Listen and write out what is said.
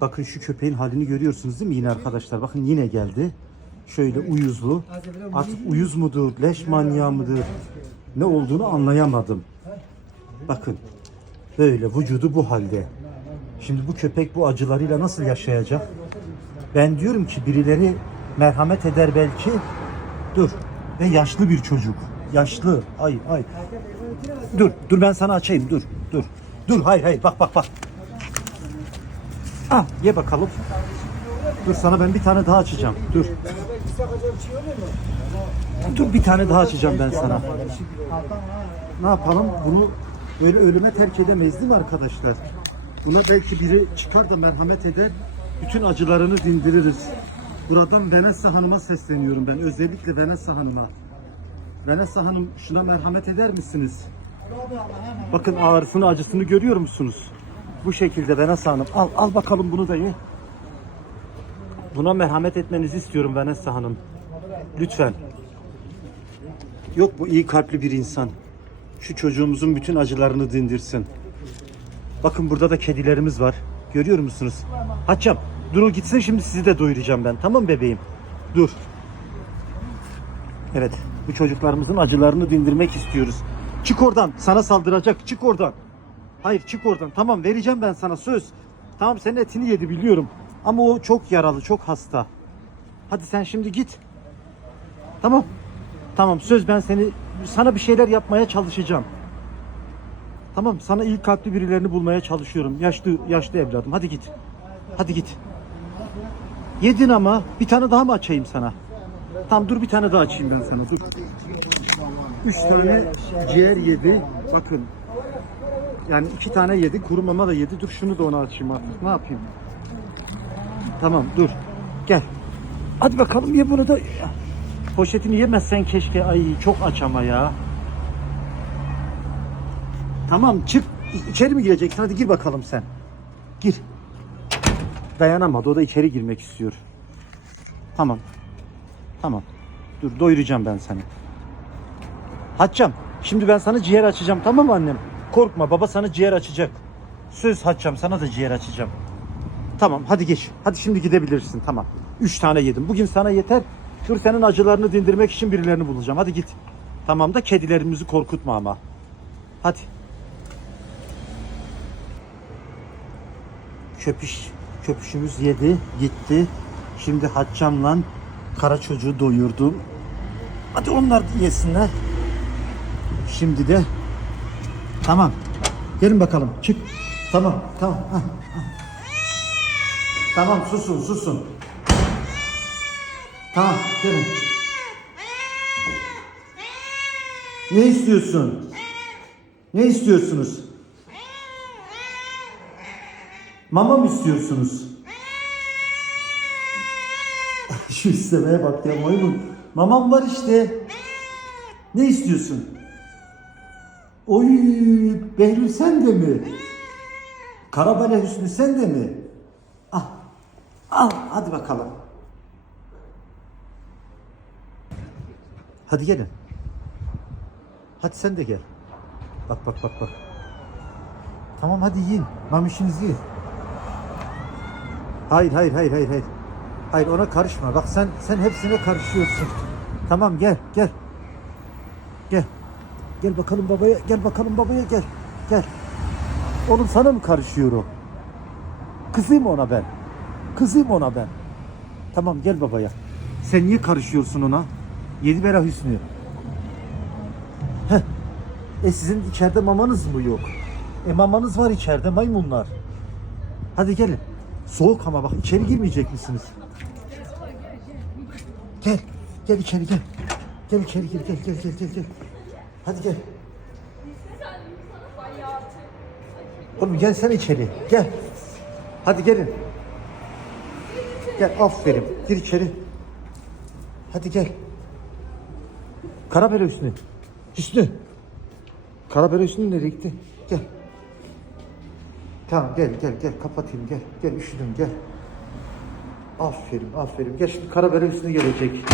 Bakın şu köpeğin halini görüyorsunuz değil mi yine arkadaşlar? Bakın yine geldi. Şöyle uyuzlu. Artık uyuz mudur, leş manyağı mıdır? Ne olduğunu anlayamadım. Bakın. Böyle vücudu bu halde. Şimdi bu köpek bu acılarıyla nasıl yaşayacak? Ben diyorum ki birileri merhamet eder belki. Dur. Ve yaşlı bir çocuk. Yaşlı. Ay ay. Dur. Dur ben sana açayım. Dur. Dur. Dur. Hayır hayır. Bak bak bak. Ah ye bakalım. Dur sana ben bir tane daha açacağım. Dur. Dur bir tane daha açacağım ben sana. Ne yapalım? Bunu böyle ölüme terk edemeyiz değil mi arkadaşlar? Buna belki biri çıkar da merhamet eder. Bütün acılarını dindiririz. Buradan Vanessa Hanım'a sesleniyorum ben. Özellikle Vanessa Hanım'a. Vanessa Hanım şuna merhamet eder misiniz? Bakın ağrısını acısını görüyor musunuz? Bu şekilde Vanessa Hanım. Al al bakalım bunu da ye. Buna merhamet etmenizi istiyorum Vanessa Hanım. Lütfen. Yok bu iyi kalpli bir insan. Şu çocuğumuzun bütün acılarını dindirsin. Bakın burada da kedilerimiz var. Görüyor musunuz? Haçam dur o gitsin şimdi sizi de doyuracağım ben. Tamam bebeğim? Dur. Evet bu çocuklarımızın acılarını dindirmek istiyoruz. Çık oradan sana saldıracak çık oradan. Hayır çık oradan tamam vereceğim ben sana söz. Tamam senin etini yedi biliyorum. Ama o çok yaralı çok hasta. Hadi sen şimdi git. Tamam. Tamam söz ben seni sana bir şeyler yapmaya çalışacağım. Tamam sana iyi kalpli birilerini bulmaya çalışıyorum. Yaşlı yaşlı evladım. Hadi git. Hadi git. Yedin ama bir tane daha mı açayım sana? Tamam dur bir tane daha açayım ben sana dur. Üç tane ciğer yedi. Bakın. Yani iki tane yedi. Kuru mama da yedi. Dur şunu da ona açayım artık. Ne yapayım? Tamam dur. Gel. Hadi bakalım ye bunu da. Poşetini yemezsen keşke. Ay çok aç ama ya. Tamam çık. İçeri mi gireceksin? Hadi gir bakalım sen. Gir. Dayanamadı. O da içeri girmek istiyor. Tamam. Tamam. Dur doyuracağım ben seni. Haccam. Şimdi ben sana ciğer açacağım tamam mı annem? Korkma baba sana ciğer açacak. Söz Haccam sana da ciğer açacağım. Tamam hadi geç. Hadi şimdi gidebilirsin tamam. Üç tane yedim. Bugün sana yeter. Dur senin acılarını dindirmek için birilerini bulacağım. Hadi git. Tamam da kedilerimizi korkutma ama. Hadi. Köpüş, köpüşümüz yedi, gitti. Şimdi Haccam'la kara çocuğu doyurdum. Hadi onlar yesinler. Şimdi de tamam. Gelin bakalım. Çık. Tamam, tamam. Ah, ah. Tamam, susun, susun. Tamam, gelin. Ne istiyorsun? Ne istiyorsunuz? Mama mı istiyorsunuz? Şu istemeye bak ya maymun. Mamam var işte. Ne istiyorsun? Oy Behlül sen de mi? Karabale Hüsnü sen de mi? Al. Al hadi bakalım. Hadi gelin. Hadi sen de gel. Bak bak bak bak. Tamam hadi yiyin. Mamişinizi yiyin. Hayır hayır hayır hayır hayır. Hayır ona karışma. Bak sen sen hepsine karışıyorsun. Tamam gel gel. Gel. Gel bakalım babaya. Gel bakalım babaya gel. Gel. Oğlum sana mı karışıyor o? Kızayım ona ben. Kızayım ona ben. Tamam gel babaya. Sen niye karışıyorsun ona? Yedi bela Hüsnü. Heh. E sizin içeride mamanız mı yok? E mamanız var içeride maymunlar. Hadi gelin. Soğuk ama bak içeri girmeyecek misiniz? Gel. Gel içeri gel. Gel içeri gir gel gel gel gel gel. Hadi gel. Oğlum gel sen içeri. Gel. Hadi gelin. Gel aferin. Gir içeri. Hadi gel. Karabela Hüsnü. Hüsnü. Karabela Hüsnü nereye gitti? Gel. Tamam gel gel gel kapatayım gel. Gel üşüdüm gel. Aferin aferin. Gel şimdi Karabela Hüsnü gelecek.